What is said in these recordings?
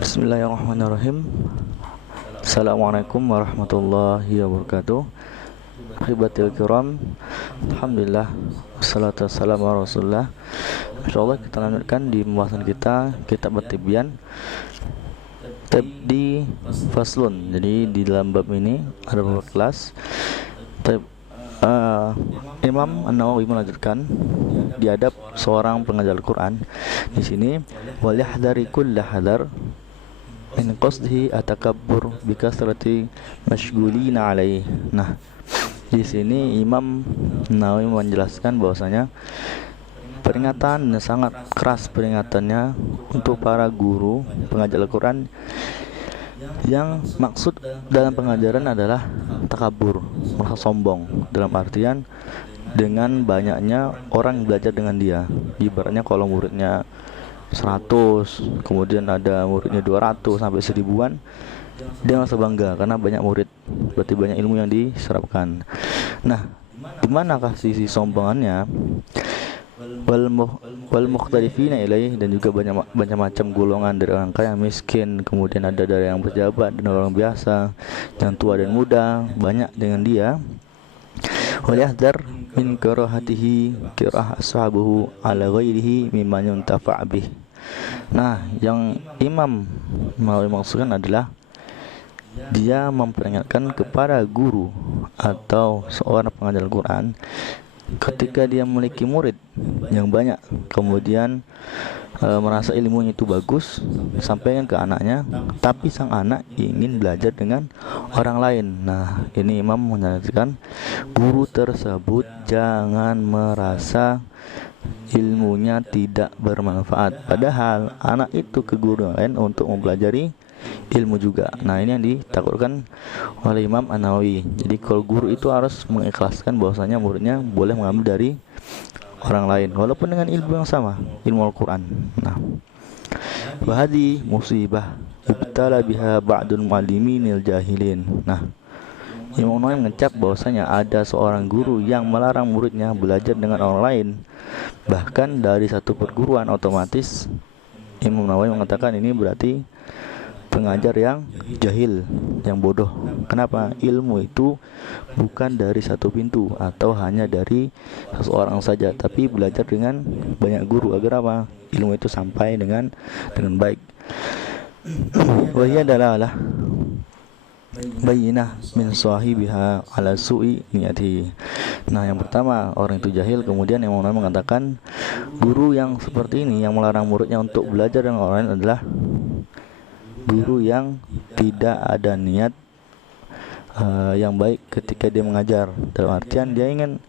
Bismillahirrahmanirrahim. Assalamualaikum warahmatullahi wabarakatuh. Hibatil kiram, alhamdulillah, wassalatu wassalamu ala rasulullah. Insyaallah kita lanjutkan di pembahasan kita kitab At-Tibyan di faslun. Jadi di dalam bab ini ada beberapa kelas. Imam An-Nawawi melanjutkan di adab seorang pengajar Al-Quran. Di sini wal yahdari kullu hadar min qasdihi atakabbur bi kasrati mashghulina alaih. Nah, di sini Imam Nawawi menjelaskan bahwasanya peringatan sangat keras peringatannya untuk para guru pengajar Al-Quran yang maksud dalam pengajaran adalah takabur, merasa sombong, dalam artian dengan banyaknya orang belajar dengan dia. Ibaratnya kalau muridnya 100, kemudian ada muridnya 200 sampai 1000-an, dia merasa bangga karena banyak murid, berarti banyak ilmu yang diserapkan. Nah, di manakah sisi sombongannya? Wal mukhtalifina ilaih, dan juga banyak macam golongan, dari orang kaya, miskin, kemudian ada dari yang pejabat dan orang biasa, yang tua dan muda, banyak dengan dia. Wal yahdar min karahatihi kirah ashabuhu ala ghairihi mimman yuntafa' bih. Nah, yang Imam mau maksudkan adalah dia memperingatkan kepada guru atau seorang pengajar Al-Quran ketika dia memiliki murid yang banyak, kemudian merasa ilmunya itu bagus, sampaikan ke anaknya, tapi sang anak ingin belajar dengan orang lain. Nah, ini Imam menjelaskan guru tersebut jangan merasa ilmunya tidak bermanfaat, padahal anak itu ke guru yang lain untuk mempelajari ilmu juga. Nah, ini yang ditakutkan oleh Imam An-Nawawi. Jadi kalau guru itu harus mengikhlaskan bahwasanya muridnya boleh mengambil dari orang lain walaupun dengan ilmu yang sama, ilmu Al-Quran. Nah, wahadi musibah ibtala biha ba'dul mualliminil jahilin. Nah, Imam Nawawi mengecap bahwasanya ada seorang guru yang melarang muridnya belajar dengan orang lain, bahkan dari satu perguruan. Otomatis Imam Nawawi mengatakan ini berarti pengajar yang jahil, yang bodoh. Kenapa? Ilmu itu bukan dari satu pintu atau hanya dari seseorang saja, tapi belajar dengan banyak guru agar apa? Ilmu itu sampai dengan baik. Wahia dalalah bayyinah min sahibiha ala su'i niyati. Nah, yang pertama, orang itu jahil, kemudian yang mengatakan guru yang seperti ini yang melarang muridnya untuk belajar dengan orang lain adalah guru yang tidak ada niat yang baik ketika dia mengajar, dalam artian dia ingin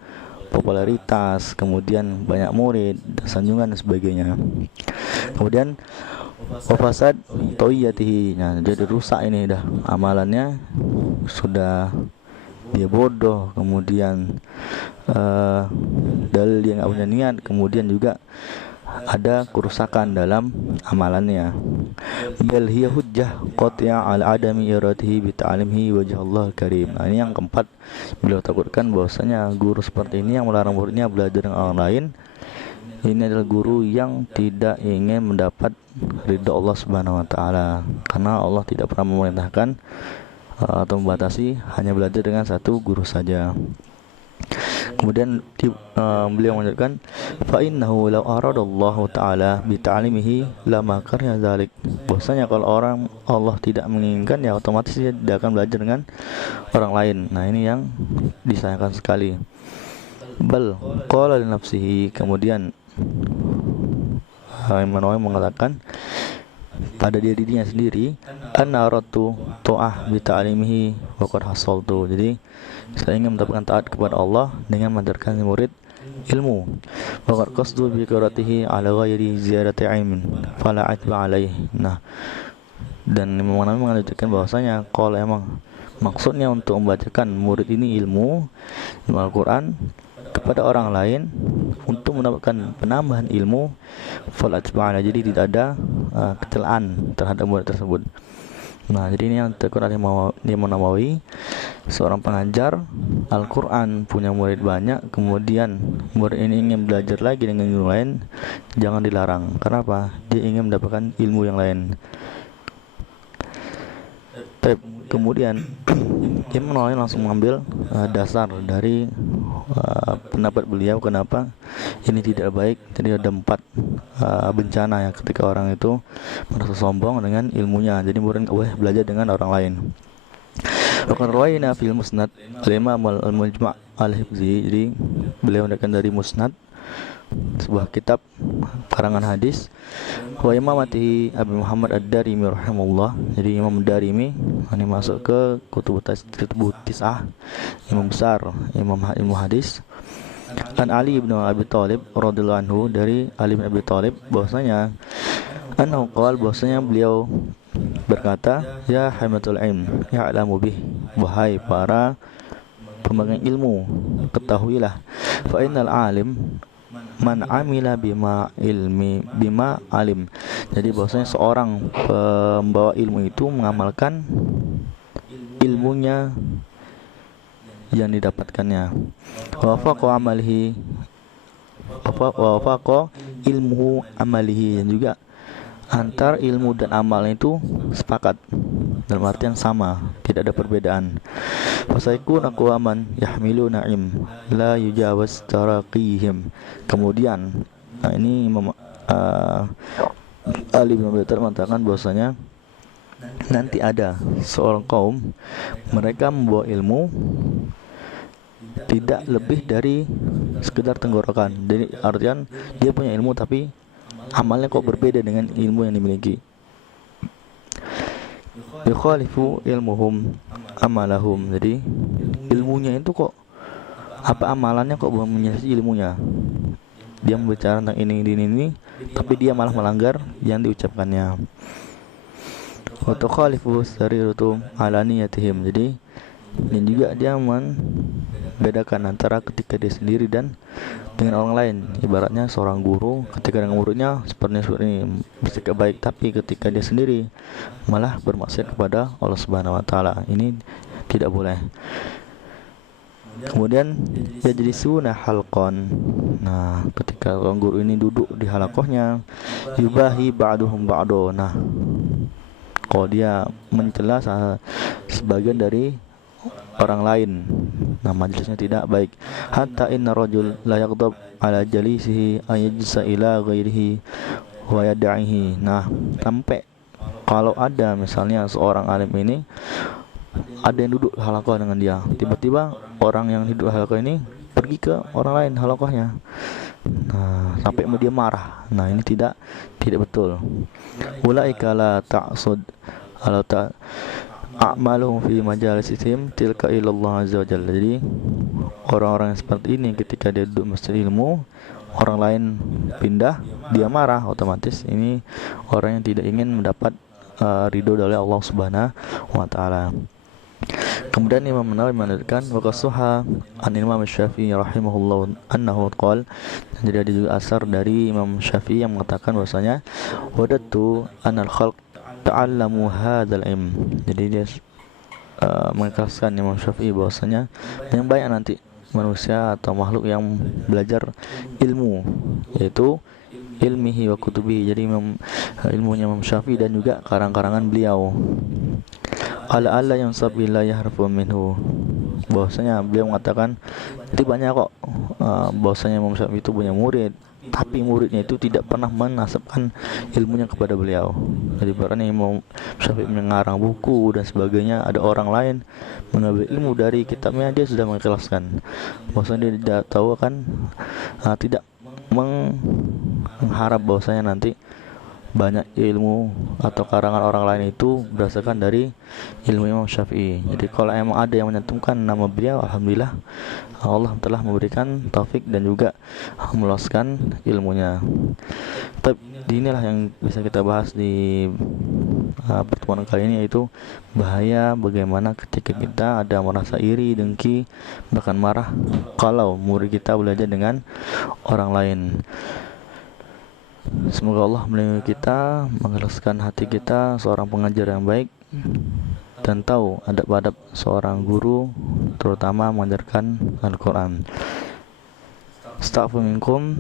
popularitas, kemudian banyak murid, sanjungan dan sebagainya. Kemudian wafasad toiyatihi. Nah, jadi rusak ini dah amalannya, sudah dia bodoh, kemudian dalil dia nggak punya niat, kemudian juga ada kerusakan dalam amalannya. Bal hiya hujjah qati'ah ala adami iratihi bi ta'limihi wajh Allah karim. Nah, ini yang keempat, beliau takutkan bahwasanya guru seperti ini yang melarang muridnya belajar dengan orang lain, ini adalah guru yang tidak ingin mendapat ridha Allah Subhanahu wa taala, karena Allah tidak pernah memerintahkan atau membatasi hanya belajar dengan satu guru saja. Kemudian beliau menyebutkan fa innahu law aradallahu ta'ala bi ta'limihi lama karya dzalik. Bahwasanya kalau orang Allah tidak menginginkan, ya otomatis dia tidak akan belajar dengan orang lain. Nah, ini yang disayangkan sekali. Bal qala li nafsihi, kemudian Imam Nawawi mengatakan pada dirinya sendiri, anna aratu ta'ah bi ta'limihi wa qad hasaltu. Jadi saya ingin mendapatkan taat kepada Allah dengan mengajarkan murid ilmu. Wa qad qasdu bi qiratihi ala ghairi ziyadati ilmin fala atba alaih. Nah, dan Imam Nawawi mengajarkan bahwasanya kalau emang maksudnya untuk membacakan murid ini ilmu Al-Quran kepada orang lain untuk mendapatkan penambahan ilmu, fala atba alaih, jadi tidak ada kecelaan terhadap murid tersebut. Nah, jadi ini yang ditakutkan oleh Imam Nawawi. Seorang pengajar Al-Quran punya murid banyak, kemudian murid ini ingin belajar lagi dengan ilmu lain, jangan dilarang. Kenapa? Dia ingin mendapatkan ilmu yang lain. Kemudian Imam Nawawi langsung mengambil dasar dari pendapat beliau kenapa ini tidak baik. Jadi ada 4 bencana ya ketika orang itu merasa sombong dengan ilmunya. Jadi murid boleh belajar dengan orang lain. Bukan rawaina fil musnad al-imam al-mujma' al-hifzi. Jadi beliau mendapatkan dari musnad, sebuah kitab karangan hadis, wa imamati Abu Muhammad Ad-Darimi rahimahullah. Jadi Imam Ad-Darimi ini masuk ke kutub tis'ah, imam besar, imam ilmu hadis. An Ali bin Abi Thalib radhiyallahu anhu, dari Ali bin Abi Thalib bahwasanya annahu qala, bahwasanya beliau berkata, ya hamatul ilm ya'lamu bih, wahai para pemegang ilmu, ketahuilah, fa innal alim man amila bima alim. Jadi bahwasanya seorang pembawa ilmu itu mengamalkan ilmunya yang didapatkannya. Wa faqa amalihi, wa faqa ilmu amalihi, dan juga antar ilmu dan amalnya itu sepakat, dalam artian sama, tidak ada perbedaan. Fasaikun aqwaman yahmiluna ilm la yujawaz taraqihim. Kemudian ini Imam Ali bin Abi Thalib mengatakan bahwasanya nanti ada seorang kaum, mereka membawa ilmu tidak lebih dari sekedar tenggorokan. Jadi artian dia punya ilmu tapi amalnya kok berbeda dengan ilmu yang dimiliki. Yukhalifu ilmuhum amalahum. Jadi ilmunya itu kok, amalannya kok belum menyelisih ilmunya. Dia membicara tentang ini, tapi dia malah melanggar yang diucapkannya. Wa tukhalifu sariratu alaniyatihim. Jadi dan juga dia membedakan antara ketika dia sendiri dan dengan orang lain. Ibaratnya seorang guru ketika dengan muridnya seperti ini bersikap baik, tapi ketika dia sendiri malah bermaksiat kepada Allah Subhanahu wa taala. Ini tidak boleh. Kemudian yajlisuna halqan. Nah, ketika orang guru ini duduk di halakohnya, yubahi ba'duhum ba'do. Nah, kalau dia mencela sebagian dari orang lain, nah majelisnya tidak baik. Hatta inna rajul la yaghdab ala jalisihi ayajsa ila ghairihi wa yad'ihi. Nah, sampai kalau ada misalnya seorang alim ini, ada yang duduk halaqah dengan dia, tiba-tiba orang yang duduk halaqah ini pergi ke orang lain halaqahnya. Nah, sampai dia marah. Nah, ini tidak betul. Ulaika la ta'sud ala a'maluhum fi majalisihim tilka ilallah azza wa jalla. Jadi orang-orang yang seperti ini ketika dia duduk masjid ilmu, orang lain pindah, dia marah, otomatis ini orang yang tidak ingin mendapat ridho dari Allah Subhanahu wa taala. Kemudian Imam Nawawi menarikkan waqasuha an Imam Syafi'i rahimahullah annahu qala. Jadi ada juga asar dari Imam Syafi'i yang mengatakan bahwasanya wadatu anal khalq ta'allamu hadzal ilm. Jadi dia mengikhlaskan Imam Syafi'i bahwasanya yang banyak nanti manusia atau makhluk yang belajar ilmu, yaitu ilmihi wa kutubihi. Jadi ilmunya Imam Syafi'i dan juga karang-karangan beliau. Ala yang sabila yahrafu minhu. Bahwasanya beliau mengatakan jadi banyak kok bahwasanya Imam Syafi'i itu punya murid, tapi muridnya itu tidak pernah menasabkan ilmunya kepada beliau. Jadi berarti Imam Syafi'i mengarang buku dan sebagainya, ada orang lain mengambil ilmu dari kitabnya, dia sudah mengikhlaskan. Bahwasanya dia tidak tahu kan, tidak mengharap bahwasanya nanti banyak ilmu atau karangan orang lain itu berdasarkan dari ilmu Imam Syafi'i. Jadi kalau emang ada yang menyantumkan nama beliau, alhamdulillah Allah telah memberikan taufik dan juga meluaskan ilmunya. Tapi inilah yang bisa kita bahas di pertemuan kali ini, yaitu bahaya bagaimana ketika kita ada merasa iri, dengki, bahkan marah kalau murid kita belajar dengan orang lain. Semoga Allah melindungi kita, mengikhlaskan hati kita, seorang pengajar yang baik dan tahu adab-adab seorang guru, terutama mengajarkan Al-Quran. Astaghfirullahaladzim.